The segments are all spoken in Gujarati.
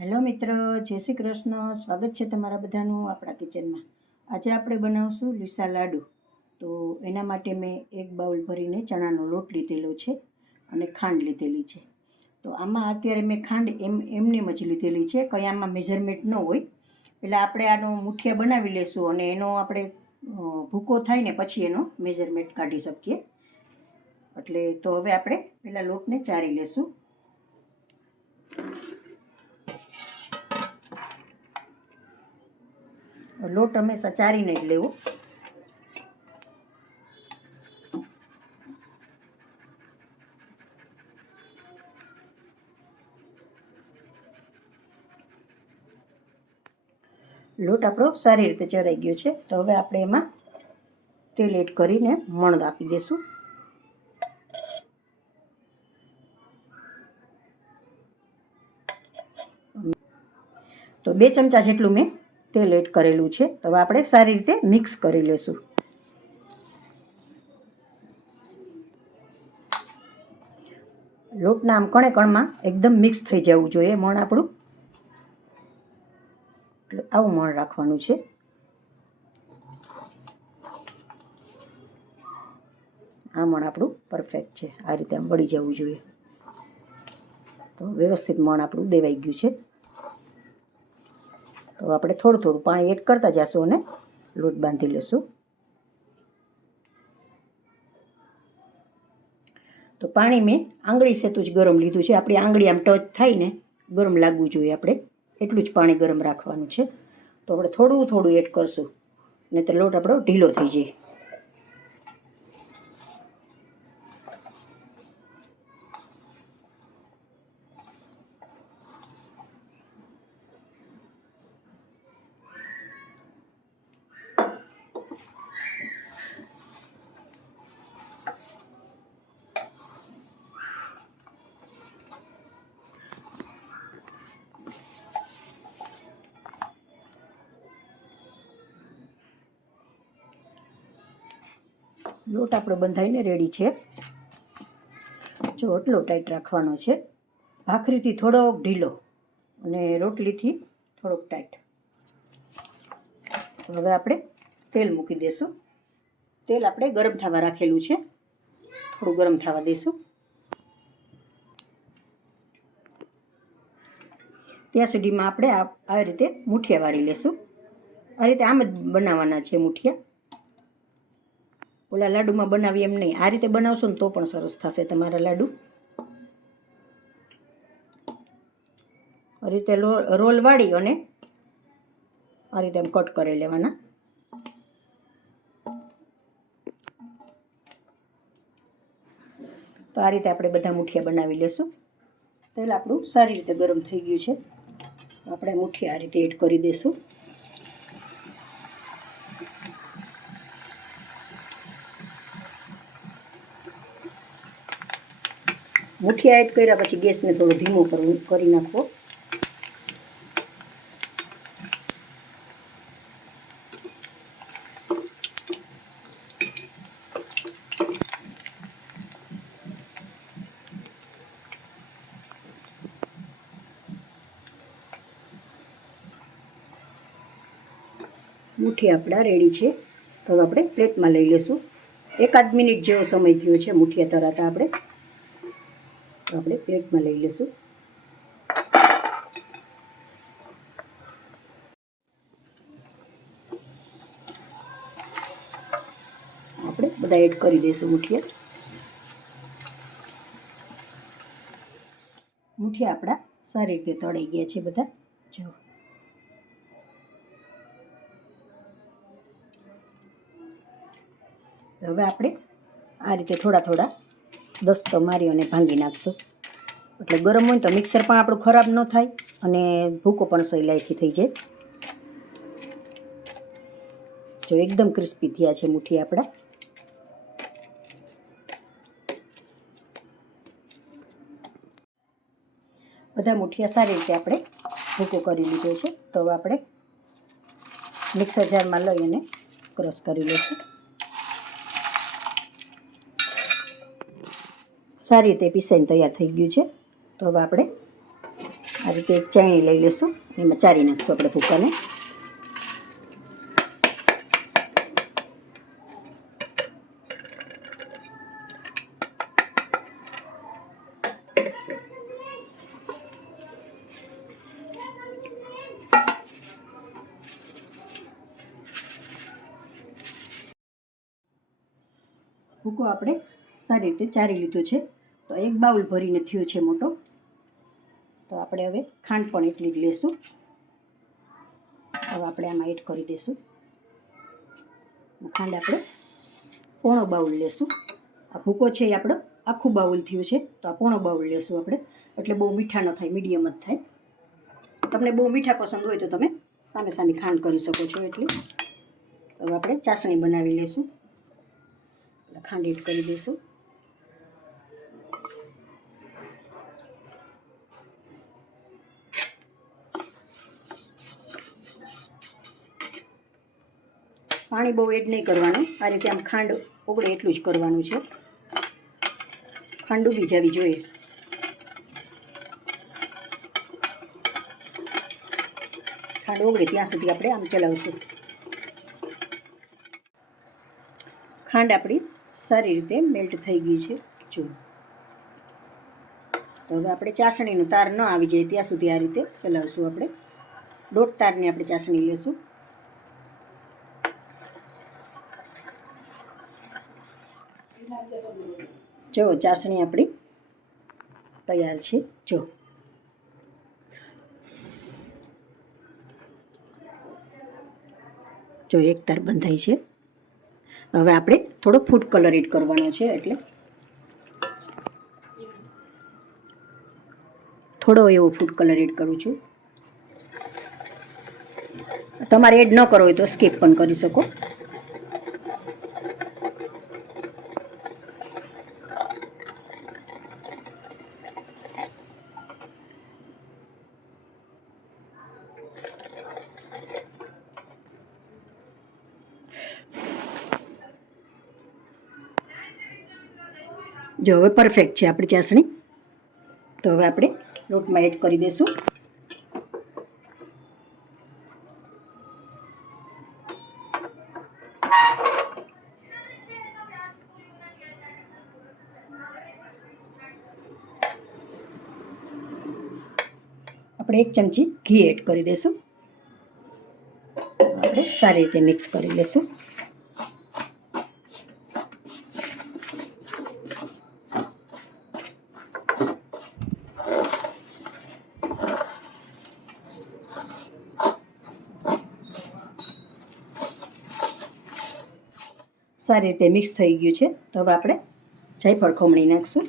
હેલો મિત્ર, જય શ્રી કૃષ્ણ. સ્વાગત છે તમારા બધાનું આપણા કિચનમાં. આજે આપણે બનાવશું લીસા લાડુ. તો એના માટે મેં એક બાઉલ ભરીને ચણાનો લોટ લીધેલો છે અને ખાંડ લીધેલી છે. તો આમાં અત્યારે મેં ખાંડ એમને જ લીધેલી છે, કંઈ આમાં મેઝરમેન્ટ ન હોય. પહેલાં આપણે આનો મુઠિયા બનાવી લેશું અને એનો આપણે ભૂકો થાય ને પછી એનો મેઝરમેન્ટ કાઢી શકીએ. એટલે તો હવે આપણે પહેલાં લોટને ચારી લેશું. લોટ હંમેશા ચારીને જ લેવો. લોટ આપણો સારી રીતે ચરાઈ ગયો છે. તો હવે આપણે એમાં તેલ એડ કરીને મણ આપી દઈશું. તો 2 ચમચા જેટલું મેં તેલ એડ કરેલું છે. તો હવે આપણે સારી રીતે મિક્સ કરી લેશું. લોટના આમ કણે કણમાં એકદમ મિક્સ થઈ જવું જોઈએ મણ આપણું. એટલે આવું મણ રાખવાનું છે. આ મણ આપણું પરફેક્ટ છે. આ રીતે આમ વળી જવું જોઈએ. તો વ્યવસ્થિત મણ આપણું દેવાઈ ગયું છે. તો આપણે થોડું થોડું પાણી એડ કરતા જઈશું અને લોટ બાંધી લેશું. તો પાણી મેં આંગળી સેતું જ ગરમ લીધું છે. આપણી આંગળી આમ ટચ થાય ને ગરમ લાગવું જોઈએ, આપણે એટલું જ પાણી ગરમ રાખવાનું છે. તો આપણે થોડું થોડું એડ કરશું, નહીં તો લોટ આપણો ઢીલો થઈ જાય. લોટ આપણો બંધાઈને રેડી છે. જો એટલો ટાઈટ રાખવાનો છે. ભાખરીથી થોડોક ઢીલો અને રોટલીથી થોડોક ટાઈટ. હવે આપણે તેલ મૂકી દઈશું. તેલ આપણે ગરમ થવા રાખેલું છે. થોડું ગરમ થવા દઈશું. ત્યાં સુધીમાં આપણે આ રીતે મુઠિયા વાળી લેશું. આ રીતે આમ જ બનાવવાના છે મુઠિયા. ઓલા લાડુમાં બનાવીએ એમ નહીં, આ રીતે બનાવશો ને તો પણ સરસ થશે તમારા લાડુ. આ રીતે રોલ વાળી અને આ રીતે આમ કટ કરી લેવાના. તો આ રીતે આપણે બધા મુઠિયા બનાવી લેશું. તેલ આપણું સારી રીતે ગરમ થઈ ગયું છે. આપણે મુઠિયા આ રીતે એડ કરી દઈશું. મુઠિયા એડ કર્યા પછી ગેસને થોડો ધીમો કરી નાખવો. મુઠિયા આપણા રેડી છે. તો હવે આપણે પ્લેટમાં લઈ લેશું. 1 મિનિટ જેવો સમય થયો છે મુઠિયા તરાતા આપણે. તો આપણે પ્લેટમાં લઈ લેશું. આપણે બધા એડ કરી દઈશું મુઠિયા. મુઠિયા આપણા સારી રીતે તળાઈ ગયા છે બધા. જો હવે આપણે આ રીતે થોડા થોડા દસ્તો મારી અને ભાંગી નાખશું. એટલે ગરમ હોય તો મિક્સર પણ આપણું ખરાબ ન થાય અને ભૂકો પણ સહેલાઈથી થઈ જાય. જો એકદમ ક્રિસ્પી થયા છે મુઠિયા આપણા. બધા મુઠિયા સારી રીતે આપણે ભૂકો કરી લીધો છે. તો હવે આપણે મિક્સર જારમાં લઈ અને ક્રશ કરી લઈશું. સારી રીતે પીસાઈને તૈયાર થઈ ગયું છે. તો હવે આપણે આ રીતે એક ચાયણી લઈ લેશું, એમાં ચારી નાખશું આપણે ભૂકાને. ભૂકો આપણે સારી રીતે ચારી લીધો છે. તો એક બાઉલ ભરીને થયો છે મોટો. તો આપણે હવે ખાંડ પણ એટલી જ લેશું. હવે આપણે આમાં એડ કરી દઈશું. ખાંડ આપણે પોણો બાઉલ લેશું. આ ભૂકો છે એ આપણો આખું બાઉલ થયું છે, તો આ પોણો બાઉલ લેશું આપણે. એટલે બહુ મીઠા ન થાય, મીડિયમ જ થાય. તમને બહુ મીઠા પસંદ હોય તો તમે સામે સામે ખાંડ કરી શકો છો એટલી. તો હવે આપણે ચાસણી બનાવી લઈશું. ખાંડ એડ કરી દઈશું. પાણી બહુ એડ નહીં કરવાનું. આ રીતે આમ ખાંડ ઓગળે એટલું જ કરવાનું છે. ખાંડ ડૂબી જવી જોઈએ. ખાંડ ઓગળે ત્યાં સુધી આપણે આમ ચલાવશું. ખાંડ આપણી સારી રીતે મેલ્ટ થઈ ગઈ છે. જો તો હવે આપણે ચાસણીનો તાર ન આવી જાય ત્યાં સુધી આ રીતે ચલાવશું. આપણે દોઢ તારની આપણે ચાસણી લેશું. જો ચાસણી આપણી તૈયાર છે. જો એક તાર બંધાઈ છે. હવે આપણે થોડો ફૂડ કલર એડ કરવાનો છે, એટલે થોડો એવો ફૂડ કલર એડ કરું છું. તમારે એડ ન કરવો હોય તો સ્કીપ પણ કરી શકો. જો હવે પરફેક્ટ છે આપણી ચાસણી. તો હવે આપણે લોટમાં એડ કરી દઈશું. આપણે 1 ચમચી ઘી એડ કરી દઈશું. આપણે સારી રીતે મિક્સ કરી લઈશું. સારી રીતે મિક્સ થઈ ગયું છે. તો હવે આપણે જાયફળ ખમણી નાખશું.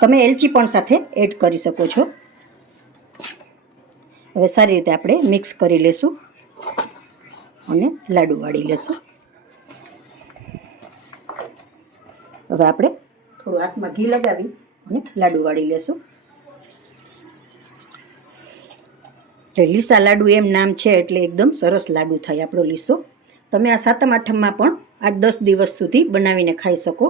તમે એલચી પણ સાથે એડ કરી શકો છો. હવે સારી રીતે આપણે મિક્સ કરી લેશું અને લાડુ વાળી લેશું. હવે આપણે થોડું હાથમાં ઘી લગાવી અને લાડુ વાળી લેશું. એટલે લીસા લાડુ એમ નામ છે, એટલે એકદમ સરસ લાડુ થાય આપણો લીસો. તમે આ સાતમ આઠમમાં પણ 8-10 દિવસ સુધી બનાવીને ખાઈ શકો.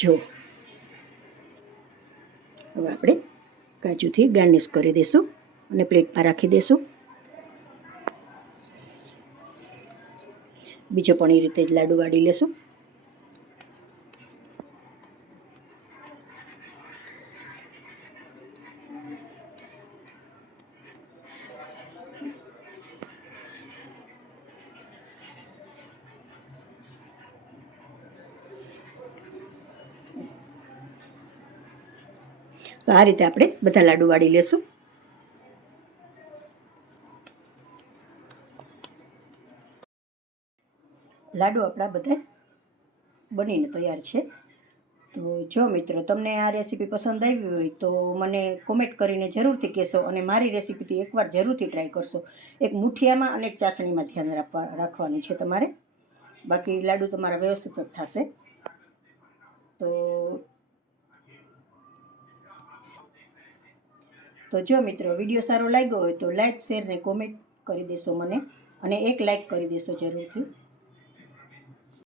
જો હવે આપણે કાજુથી ગાર્નિશ કરી દઈશું અને પ્લેટમાં રાખી દઈશું. બીજો પણ એ રીતે જ લાડુ વાળી લેશું. તો આ રીતે આપણે બધા લાડુ વાળી લેશું. લાડુ આપણા બધા બનીને તૈયાર છે. તો જો મિત્રો તમને આ રેસીપી પસંદ આવી હોય તો મને કોમેન્ટ કરીને જરૂરથી કહેશો, અને મારી રેસીપીથી એકવાર જરૂરથી ટ્રાય કરશો. એક મુઠિયામાં અને એક ચાસણીમાં ધ્યાન રાખવાનું છે તમારે. બાકી લાડુ તમારા વ્યવસ્થિત જ થશે. તો જો મિત્રો વિડીયો સારો લાગ્યો હોય તો લાઈક શેર ને કોમેન્ટ કરી દેશો મને, અને એક લાઈક કરી દેશો જરૂરથી.